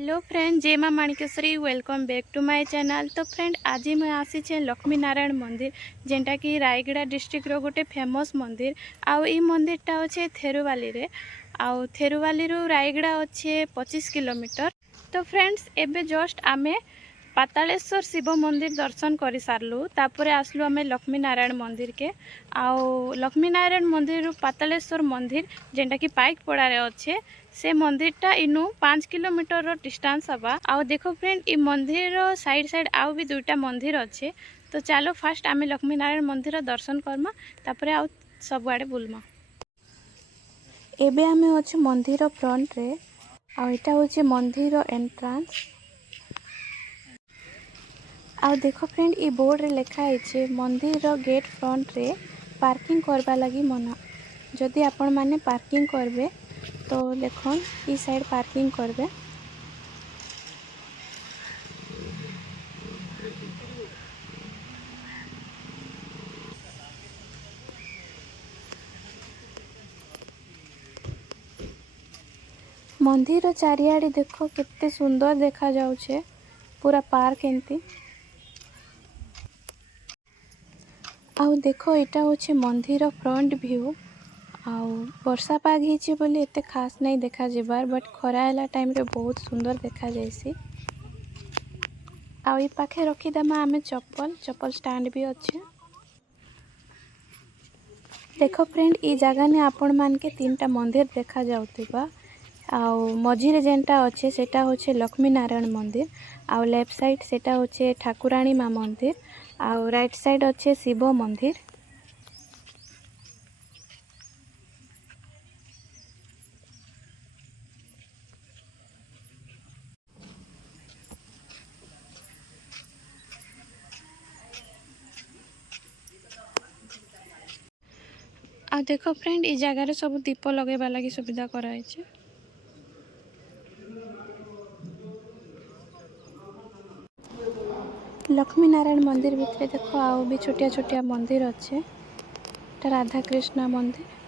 Hello friend, जय माँ Manikeshwari. Welcome back to my channel. तो फ्रेंड आज मैं आसी लक्ष्मी नारायण मंदिर, जेनटा कि रायगड़ा डिस्ट्रिक्ट रो गोटे फेमस मंदिर। आउ ई मंदिरटा अच्छे थेरुवाली रे। आउ थेरुवाली रू रायगड़ा अच्छे 25 किलोमीटर। तो फ्रेंड्स एबे जस्ट आमे पातालेश्वर शिव मंदिर दर्शन कर सारू। तापर आसलु आम लक्ष्मी नारायण मंदिर के। आउ लक्ष्मी नारायण मंदिर पातालेश्वर मंदिर जेनटा कि पाइकपड़ारे अच्छे से मंदिरटा इनु 5 किलोमीटर डिस्टेंस हवा। आउ देखो फ्रेंड ई मंदिर साइड साइड आउ भी दुईटा मंदिर अच्छे। तो चलो फास्ट आम लक्ष्मी नारायण मंदिर दर्शन करमा, तापर आउ सब आड़े बुलमा। एबे आमे अच्छे मंदिर फ्रंट रे। आउ एटा होचे मंदिर एंट्रांस। आउ देखो फ्रेंड ई बोर्ड रे लिखा है मंदिर गेट फ्रंट रे पार्किंग करवा लगी मना। जदि आपण माने पार्किंग करबे तो देखो ई साइड पार्किंग करबे। मंदिर चारियाडे देखो कितने सुंदर देखा जाउछे, पूरा पार्क एंती। आउ देखो एटा होचे मंदिर फ्रंट व्यू। आउ वर्षा पाग हिचे बोले एते खास नहीं देखा जेबार, बट खराला टाइम रे बहुत सुंदर देखा जायसी। आउ ई पाखे रखी दमा आमे चप्पल स्टैंड भी अच्छे। देखो फ्रेंड ई जगह ने आपण मान के तीनटा मंदिर देखा जाउतिबा। आउ मझिरे जेनटा अच्छे सेटा होचे लक्ष्मी नारायण मंदिर। आउ लेफ्ट साइड सेटा होचे ठाकुराणी माँ मंदिर। आउ राइट साइड अच्छे शिव मंदिर। आ देखो फ्रेंड ई जगह सब दीप लगेबा लगी सुविधा कराई छे। लक्ष्मी नारायण मंदिर भितरे देखो आउ भी छोटिया छोटिया मंदिर अच्छे। राधा कृष्ण मंदिर।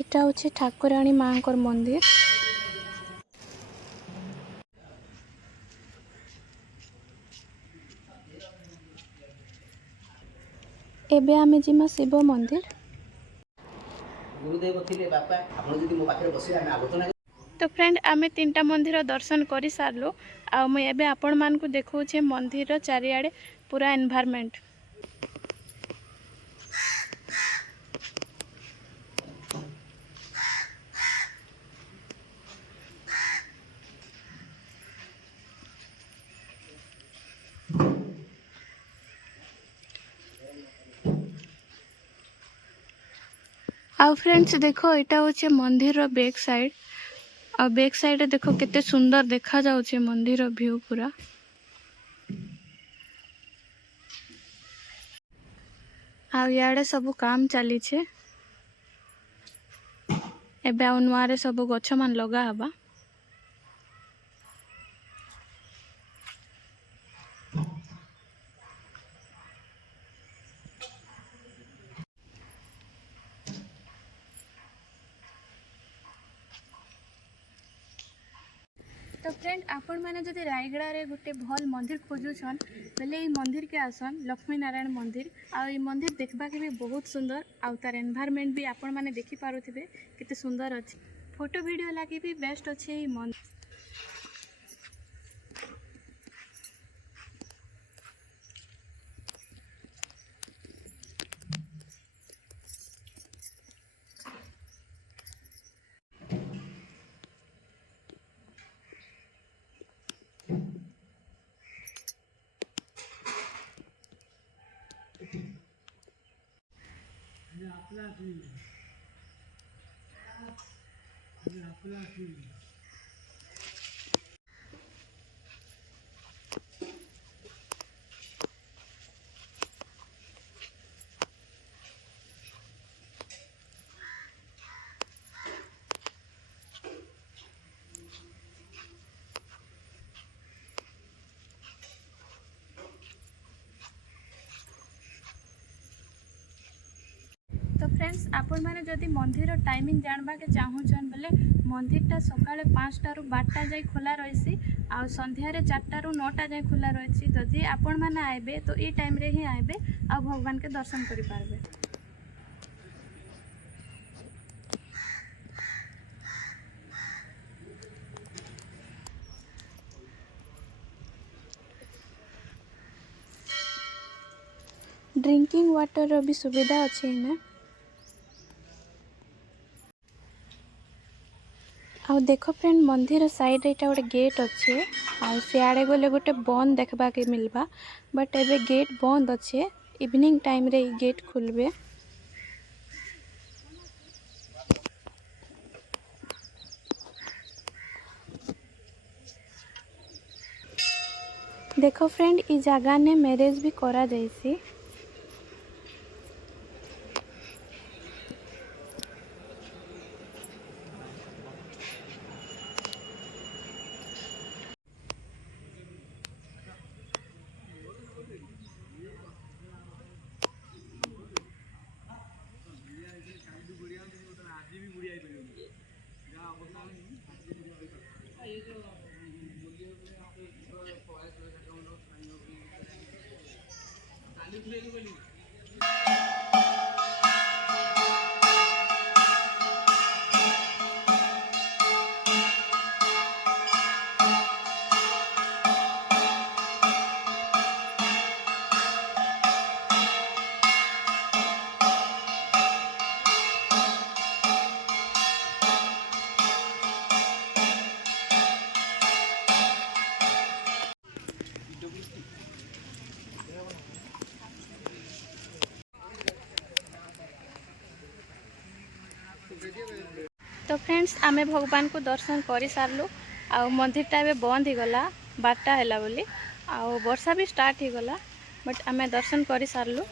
एटा होचे ठाकुराणी माँकर मंदिर। एबे आमे जिमा शिव मंदिर। गुरुदेव थिले बापा आपण जदी मो पाखरे बसिले आमे आलोचना। तो फ्रेंड आमे तीनटा मंदिर दर्शन कर सारलो। आ मैं एबे आपण मान को देखौछे मंदिर चारियाडे पूरा एनवायरनमेंट। आउ फ्रेंड्स देखो एटा होचे मंदिर बैक साइड। आ बैक साइड देखो कितने सुंदर देखा जाउछे मंदिर व्यू पूरा। आ याडे सब काम चली छे। एबे आ नुआरे सब गछ मान लगा हबा। तो फ्रेंड आपण मैंने जदि रायगड़ा रे गोटे भल मंदिर खोजुछन बेले ई मंदिर के आसन लक्ष्मी नारायण मंदिर। आ ई मंदिर देखबा के भी बहुत सुंदर। आ तार एनवायरनमेंट भी आपण मैंने देखि पारुथिबे केते सुंदर अछि। फोटो वीडियो लागि भी बेस्ट अछि ई मंदिर। फ्रेंड्स आपण मैंने जदि मंदिर टाइमिंग जानवा के चाहून बोले मंदिरटा सकाଳେ 5टा ରୁ 12ଟା जाए खोला रही आ संध्यारे 4टा ରୁ 9टा जाए खोला रही। जदि आपण मैंने आए तो ये टाइम रे ही आए आ भगवान के दर्शन करि पारबे। ड्रिंकिंग वाटर रो भी सुविधा अच्छे ना। आउ देख फ्रेंड मंदिर साइड रे गोटे गेट अच्छे आउ सियाड़े गले गोटे बंद देखबा के मिलबा बट एबे गेट बंद अच्छे। इवनिंग टाइम रे गेट खुलबे। देखो फ्रेंड ई जगह ने मैरिज भी करा जाइसी। तो फ्रेंड्स आमे भगवान को दर्शन कर सारू आ मंदिरटा ए बंद हो गला 12टा है बोली आ वर्षा भी स्टार्ट हो गला बट आमे दर्शन कर सारू।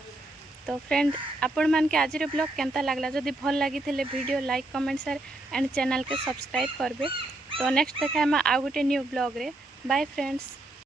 तो फ्रेंड आपण मान के आज ब्लॉग केंता लागला जदि भल लगी video like comment share and channel के सब्सक्राइब करबे। तो नेक्स्ट देखा आउ गोटे न्यू ब्लॉग रे। Bye friends.